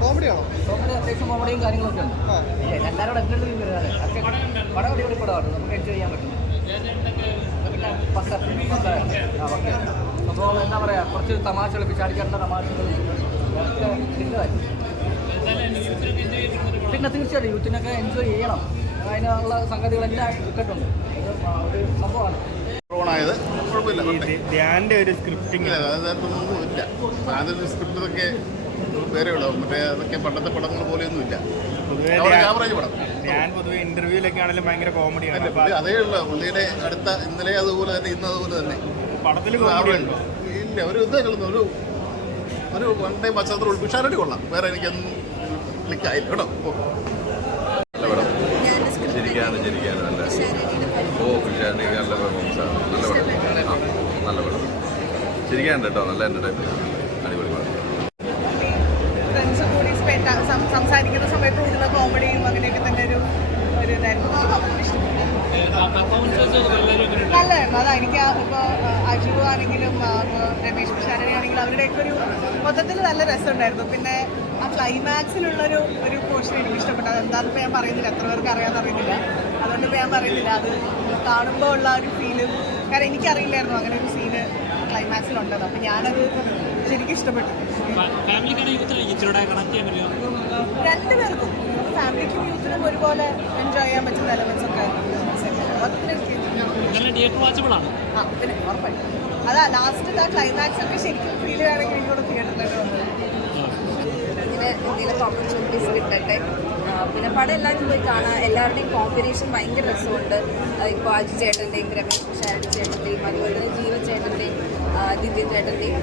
കോമഡിയാണോ? Comedy അത്യാവശ്യം കോമഡിയും കാര്യങ്ങളൊക്കെ ഉണ്ട്. എല്ലാവരോടും എൻജോയ് വരുന്നത് ഒക്കെ പടം അടിപൊളി പടമാണ്, നമുക്ക് എൻജോയ് ചെയ്യാൻ പറ്റും. പിന്നെ ഓക്കെ സംഭവം എന്താ പറയുക, കുറച്ച് തമാശകൾ പിച്ചാടിക്കാരുടെ തമാശകൾ പിന്നെ തീർച്ചയായിട്ടും യൂത്തിനൊക്കെ എൻജോയ് ചെയ്യണം. അതിനുള്ള സംഗതികളെല്ലാം ഇട്ടിട്ടുണ്ട്. ഒരു സംഭവമാണ്. ധ്യാന്റെ ഒരു സ്ക്രിപ്റ്റിംഗ് ഒന്നുമില്ല. അതൊരു സ്ക്രിപ്റ്റൊക്കെ വേറെ ഉള്ളൂ. മറ്റേ അതൊക്കെ പണ്ടത്തെ പടങ്ങൾ പോലെയൊന്നും ഇല്ല. ഞാൻ പൊതുവെ ഇന്റർവ്യൂലൊക്കെ ആണെങ്കിലും ഭയങ്കര കോമഡിയാണ്. അതേ ഉള്ളൂ. പുള്ളിയുടെ അടുത്ത ഇന്നലെ അതുപോലെ തന്നെ ഇന്ന് അതുപോലെ തന്നെ പടത്തിൽ കോമഡി ഉണ്ടോ? ഇല്ല. ഒരു ഇതേ ഒരു വൺ ടൈം പശ്ചാത്തലം പിഷാരടി കൊള്ളാം. വേറെ എനിക്കൊന്നും ക്ലിക്കായില്ല കേട്ടോ. ചിരിക്കാനും നല്ല നല്ല പെർഫോമൻസാണ്. നല്ല പടം ചിരിക്കാനുണ്ട് കേട്ടോ. നല്ല എൻ്റർടൈൻമെൻറ്റ്, അടിപൊളി പടം. ഫ്രണ്ട്സ് കൂടി സംസാരിക്കുന്ന സമയത്ത് കൂടുതൽ കോമഡിയും അങ്ങനെയൊക്കെ തന്നെ ഒരു ഇതായിരുന്നു. നല്ലതായിരുന്നു. അതാ എനിക്ക് ഇപ്പോൾ അജു ആണെങ്കിലും രമേശ് പിഷാരടി ആണെങ്കിലും അവരുടെയൊക്കെ ഒരു മൊത്തത്തിൽ നല്ല രസമുണ്ടായിരുന്നു. പിന്നെ ആ ക്ലൈമാക്സിലുള്ളൊരു പോർഷൻ എനിക്ക് ഇഷ്ടപ്പെട്ടു. അതെന്താണെന്ന് ഞാൻ പറയുന്നില്ല, എത്ര പേർക്ക് അറിയാമെന്ന് അറിയുന്നില്ല, അതുകൊണ്ടിപ്പോൾ ഞാൻ പറയുന്നില്ല. അത് കാണുമ്പോൾ ഉള്ള ഒരു ഫീലും, കാരണം എനിക്കറിയില്ലായിരുന്നു അങ്ങനെ ഒരു സീന് ക്ലൈമാക്സിലുണ്ടത്. അപ്പം ഞാനത് ശരിക്കും ഇഷ്ടപ്പെട്ടു. രണ്ടുപേർക്കും, ഫാമിലിക്കും യൂത്തിനും ഒരുപോലെ എൻജോയ് ചെയ്യാൻ പറ്റുന്ന എലമെന്റ്സ് ഒക്കെ പിന്നെ ഉറപ്പായിട്ടും. അതാ ലാസ്റ്റ് ആ ക്ലൈമാക്സ് ഒക്കെ ശരിക്കും ഫീൽ ചെയ്യുകയാണെങ്കിൽ ഇങ്ങോട്ട് തിയേറ്ററിലേക്ക് വന്നത്. ഇങ്ങനെ എന്തെങ്കിലും ഓപ്പർച്യൂണിറ്റീസ് കിട്ടട്ടെ. പിന്നെ പടം എല്ലാവരും പോയി കാണാം. എല്ലാവരുടെയും കോമ്പിനേഷൻ ഭയങ്കര രസമുണ്ട്. ഇപ്പോൾ അജു ചേട്ടൻ്റെയും രമേശ് പിഷാരടി ചേട്ടൻ്റെയും അതുപോലെ തന്നെ ജീവ ചേട്ടൻ്റെയും ദിവ്യൻ ചേട്ടൻ്റെയും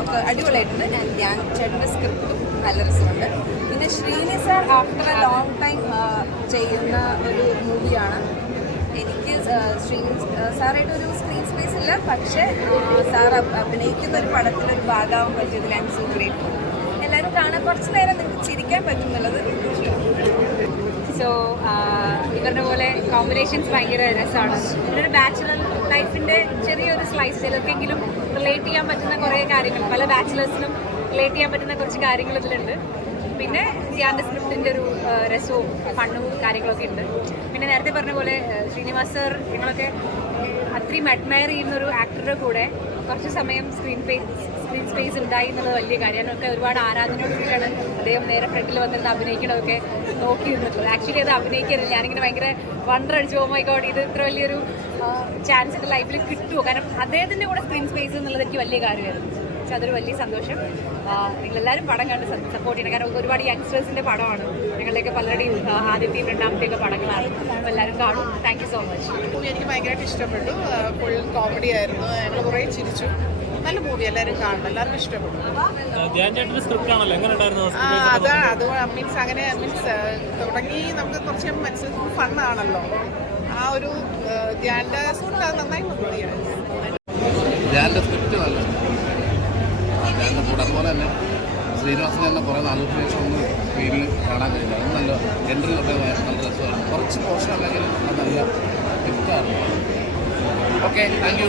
ഒക്കെ അടിപൊളിയായിട്ടുണ്ട്. ധ്യാൻ ചേട്ടൻ്റെ സ്ക്രിപ്റ്റും നല്ല രസമുണ്ട്. പിന്നെ Sreeni sir after A long time ചെയ്യുന്ന ഒരു മൂവിയാണ്. എനിക്ക് ശ്രീനി സാറായിട്ട് ഒരു സ്ക്രീൻ സ്പേസ് ഇല്ല, പക്ഷേ സാർ അഭിനയിക്കുന്ന ഒരു പടത്തിലൊരു ഭാഗമാകാൻ പറ്റിയതിൽ ഐ എം സോ ഗ്രേറ്റ്ഫുൾ. എല്ലാവരും കാണാൻ കുറച്ച് നേരം നിങ്ങൾക്ക് ചിരിക്കാൻ പറ്റും എന്നുള്ളത്. സോ ഇവരുടെ പോലെ കോമ്പിനേഷൻസ് ഭയങ്കര രസമാണ്. ഇവരുടെ ബാച്ചിലർ ലൈഫിൻ്റെ ചെറിയൊരു സ്ലൈസ് ചിലർക്കെങ്കിലും റിലേറ്റ് ചെയ്യാൻ പറ്റുന്ന കുറേ കാര്യങ്ങൾ, പല ബാച്ചിലേഴ്സിനും റിലേറ്റ് ചെയ്യാൻ പറ്റുന്ന കുറച്ച് കാര്യങ്ങൾ ഇതിലുണ്ട്. പിന്നെ ധ്യാൻ്റെ സ്ക്രിപ്റ്റിൻ്റെ ഒരു രസവും ഫണ്ണും കാര്യങ്ങളൊക്കെ ഉണ്ട്. പിന്നെ നേരത്തെ പറഞ്ഞ പോലെ ശ്രീനിവാസ് സർ നിങ്ങളൊക്കെ അത്രയും അഡ്മയർ ചെയ്യുന്നൊരു ആക്ടറുടെ കൂടെ കുറച്ച് സമയം സ്ക്രീൻ സ്പേസ് ഉണ്ടായി എന്നുള്ളത് വലിയ കാര്യം. ഞാനൊക്കെ ഒരുപാട് ആരാധനയോടുകൂടിയാണ് അദ്ദേഹം നേരെ ഫ്രണ്ടിൽ വന്നിരുന്ന് അഭിനയിക്കണമൊക്കെ നോക്കി നിന്നിട്ടുള്ളത്. ആക്ച്വലി അത് അഭിനയിക്കരുത്, ഞാനിങ്ങനെ ഭയങ്കര വണ്ടർ അടിച്ചു, ഓ മൈ ഗോഡ് ഇത് ഇത്ര വലിയൊരു ചാൻസ് എൻ്റെ ലൈഫിൽ കിട്ടുമോ. കാരണം അദ്ദേഹത്തിൻ്റെ കൂടെ സ്ക്രീൻ സ്പേസ് എന്നുള്ളത് എനിക്ക് വലിയ കാര്യമായിരുന്നു. പക്ഷെ അതൊരു വലിയ സന്തോഷം. നിങ്ങളെല്ലാവരും പടം കണ്ട് സപ്പോർട്ട് ചെയ്യണം. കാരണം ഒരുപാട് യങ്സ്റ്റേഴ്സിൻ്റെ പടമാണ്. ഞങ്ങളുടെയൊക്കെ പലരുടെയും ആദ്യത്തെയും രണ്ടാമത്തെയൊക്കെ പടങ്ങളാണ്. അപ്പോൾ എല്ലാവരും കാണും. Thank you so much. Movie എനിക്ക് ഭയങ്കരമായിട്ട് ഇഷ്ടപ്പെട്ടു. ഫുൾ കോമഡി ആയിരുന്നു. ഞങ്ങൾ കുറേ ചിരിച്ചു. നല്ല മൂവി, എല്ലാവരും കാണണം, എല്ലാവർക്കും ഇഷ്ടപ്പെട്ടു. അതാണ് അത് മീൻസ് അങ്ങനെ തുടങ്ങി നമുക്ക് കുറച്ച് മനസ്സിൽ ഫണ്ണാണല്ലോ. ആ ഒരു ധ്യാൻ്റെ സ്ക്രിപ്റ്റ് അത് നന്നായി ധ്യാൻ്റെ സ്ക്രിപ്റ്റ് നല്ല ധ്യാൻ്റെ കൂടെ അതുപോലെ തന്നെ ശ്രീനിവാസന് തന്നെ കുറേ നാളുകൾക്ക് ശേഷം ഒന്ന് സ്ക്രീനിൽ കാണാൻ കഴിയില്ല. അത് നല്ല എൻട്രി തൊട്ടേ നല്ല രസമായിരുന്നു. കുറച്ച് പോർഷൻ ഉണ്ടെങ്കിലും അത് നല്ല ഹിറ്റായിരുന്നു. Okay, thank you.